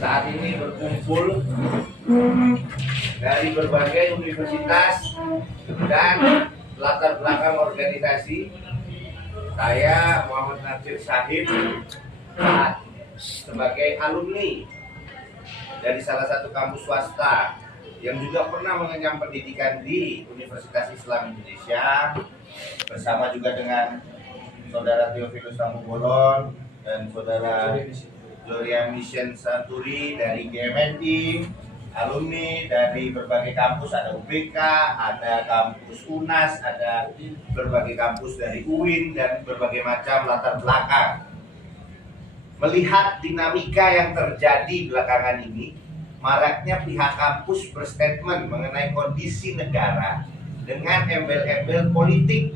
saat ini berkumpul dari berbagai universitas dan latar belakang organisasi. Saya Muhammad Natsir Shahid sebagai alumni dari salah satu kampus swasta yang juga pernah mengenyam pendidikan di Universitas Islam Indonesia, bersama juga dengan Saudara Theophilus Tambubolon dan Saudara Joria Mission Santuri dari GMNI, alumni dari berbagai kampus, ada UBK, ada kampus UNAS, ada berbagai kampus dari UIN dan berbagai macam latar belakang. Melihat dinamika yang terjadi belakangan ini, maraknya pihak kampus berstatement mengenai kondisi negara dengan embel-embel politik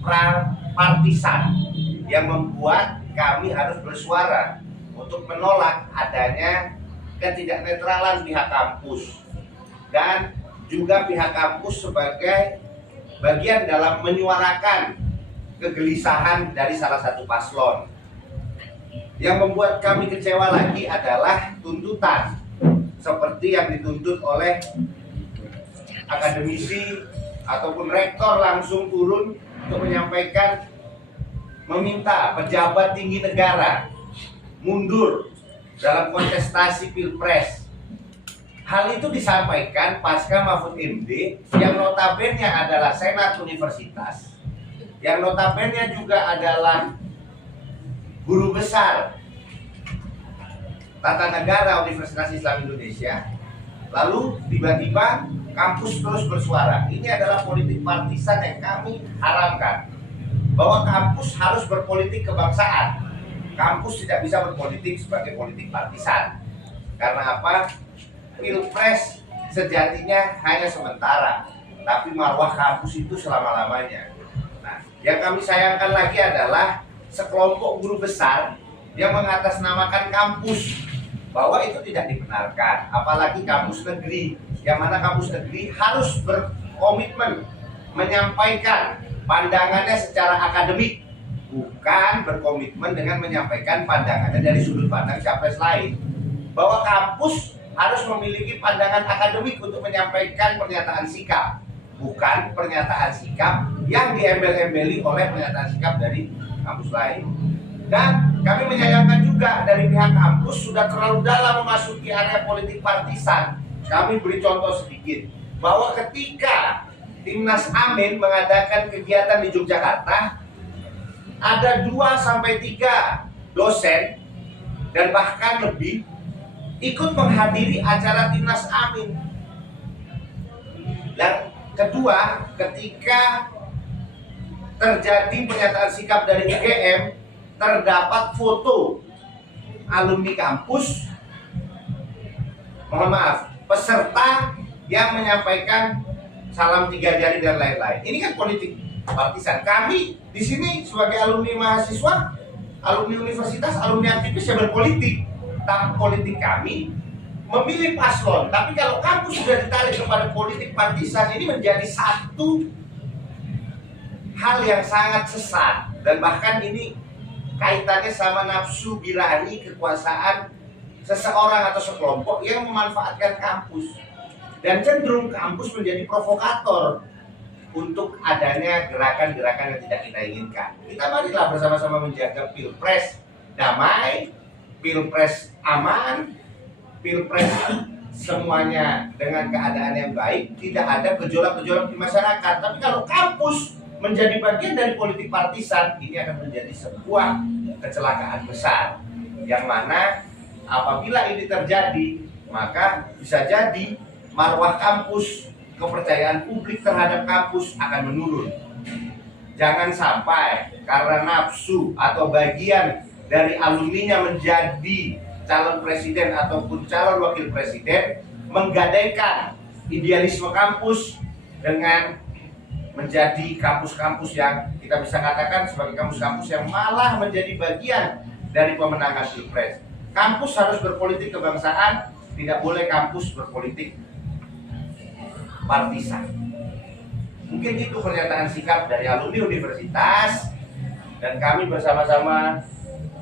partisan yang membuat kami harus bersuara untuk menolak adanya ketidaknetralan pihak kampus dan juga pihak kampus sebagai bagian dalam menyuarakan kegelisahan dari salah satu paslon. Yang membuat kami kecewa lagi adalah tuntutan seperti yang dituntut oleh akademisi ataupun rektor langsung turun untuk menyampaikan meminta pejabat tinggi negara mundur dalam kontestasi Pilpres. Hal itu disampaikan pasca Mahfud MD yang notabene adalah senat universitas, yang notabene juga adalah guru besar Tata Negara Universitas Islam Indonesia. Lalu tiba-tiba kampus terus bersuara. Ini adalah politik partisan yang kami haramkan, bahwa kampus harus berpolitik kebangsaan. Kampus tidak bisa berpolitik sebagai politik partisan. Karena apa? Pilpres sejatinya hanya sementara, tapi marwah kampus itu selama-lamanya. Nah, yang kami sayangkan lagi adalah sekelompok guru besar yang mengatasnamakan kampus, bahwa itu tidak dibenarkan, apalagi kampus negeri, yang mana kampus negeri harus berkomitmen menyampaikan pandangannya secara akademik, bukan berkomitmen dengan menyampaikan pandangannya dari sudut pandang capres lain. Bahwa kampus harus memiliki pandangan akademik untuk menyampaikan pernyataan sikap, bukan pernyataan sikap yang diembel-embeli oleh pernyataan sikap dari kampus lain. Dan kami menyayangkan juga dari pihak kampus sudah terlalu dalam memasuki area politik partisan. Kami beri contoh sedikit, bahwa ketika Timnas Amin mengadakan kegiatan di Yogyakarta, ada 2-3 dosen dan bahkan lebih ikut menghadiri acara Timnas Amin. Dan kedua, ketika terjadi pernyataan sikap dari UGM, terdapat foto alumni kampus, mohon maaf, peserta yang menyampaikan salam 3 jari dan lain-lain. Ini kan politik partisan. Kami di sini sebagai alumni mahasiswa, alumni universitas, alumni aktivis yang berpolitik. Tapi politik kami memilih paslon. Tapi kalau kampus sudah ditarik kepada politik partisan, ini menjadi satu hal yang sangat sesat, dan bahkan ini kaitannya sama nafsu birahi kekuasaan seseorang atau sekelompok yang memanfaatkan kampus, dan cenderung kampus menjadi provokator untuk adanya gerakan-gerakan yang tidak kita inginkan. Kita marilah bersama-sama menjaga Pilpres damai, Pilpres aman, Pilpres semuanya dengan keadaan yang baik, tidak ada gejolak-gejolak di masyarakat. Tapi kalau kampus menjadi bagian dari politik partisan, ini akan menjadi sebuah kecelakaan besar, yang mana apabila ini terjadi, maka bisa jadi marwah kampus, kepercayaan publik terhadap kampus akan menurun. Jangan sampai karena nafsu atau bagian dari alumninya menjadi calon presiden ataupun calon wakil presiden, menggadaikan idealisme kampus dengan menjadi kampus-kampus yang kita bisa katakan sebagai kampus-kampus yang malah menjadi bagian dari pemenangan Pilpres. Kampus harus berpolitik kebangsaan, tidak boleh kampus berpolitik partisan. Mungkin itu pernyataan sikap dari alumni universitas, dan kami bersama-sama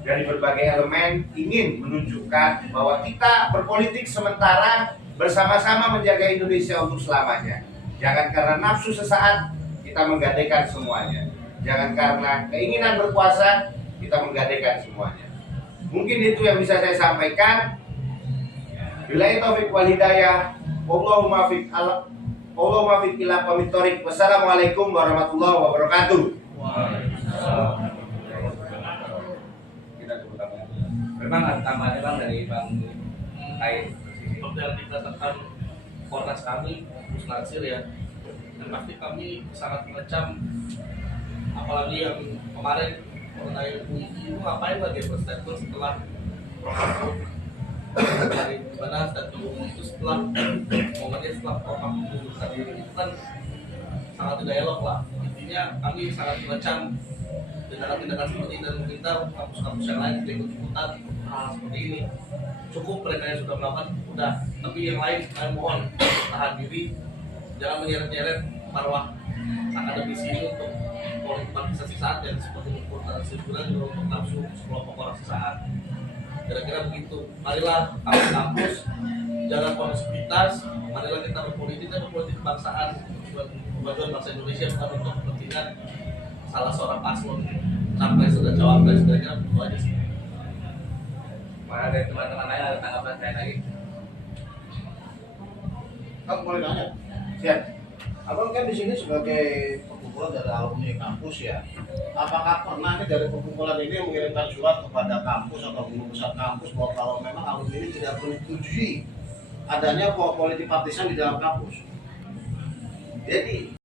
dari berbagai elemen ingin menunjukkan bahwa kita berpolitik sementara bersama-sama menjaga Indonesia untuk selamanya. Jangan karena nafsu sesaat kita menggadaikan semuanya. Jangan karena keinginan berkuasa kita menggadaikan semuanya. Mungkin itu yang bisa saya sampaikan. Billahi taufiq wal hidayah. Allahumma fiq ila aqwamit thoriq. Wassalamualaikum warahmatullahi wabarakatuh. Memang ada tambahannya Bang dari Bang Kait. Seperti yang dikatakan Kornas kami, Gus Natsir ya, dan pasti kami sangat mengecam, apalagi yang kemarin mengenai UI itu ngapain lagi berstatement setelah dari mana statement UI itu setelah momennya setelah program mengundurkan diri itu kan sangat tidak elok lah. Intinya kami sangat mengecam tindakan-tindakan seperti ini dan meminta kampus-kampus yang lain juga ikut-ikutan hal seperti ini. Cukup mereka yang sudah melakukan, udah. Tapi yang lain, kami mohon tahan diri, jangan menyeret-nyeret marwah akademisi ini untuk politik partisasi saat yang seperti importansi juga untuk nafsu sekelompok orang sesaat. Kira-kira begitu. Marilah kampus jalan konektivitas, marilah kita berpolitik dan berpolitik kebangsaan, kemajuan bangsa Indonesia, bukan untuk kepentingan salah seorang paslon capres dan cawapres. Kira-kira begitu aja sih. Mana dari teman-teman lain ada tanggapan saya lagi? Kang boleh nanya? Siap. Abang kan di sini sebagai perkumpulan dari alumni kampus ya. Apakah pernah nih dari perkumpulan ini mengirimkan surat kepada kampus atau guru besar kampus bahwa kalau memang alumni ini tidak menyetujui adanya politik partisan di dalam kampus? Jadi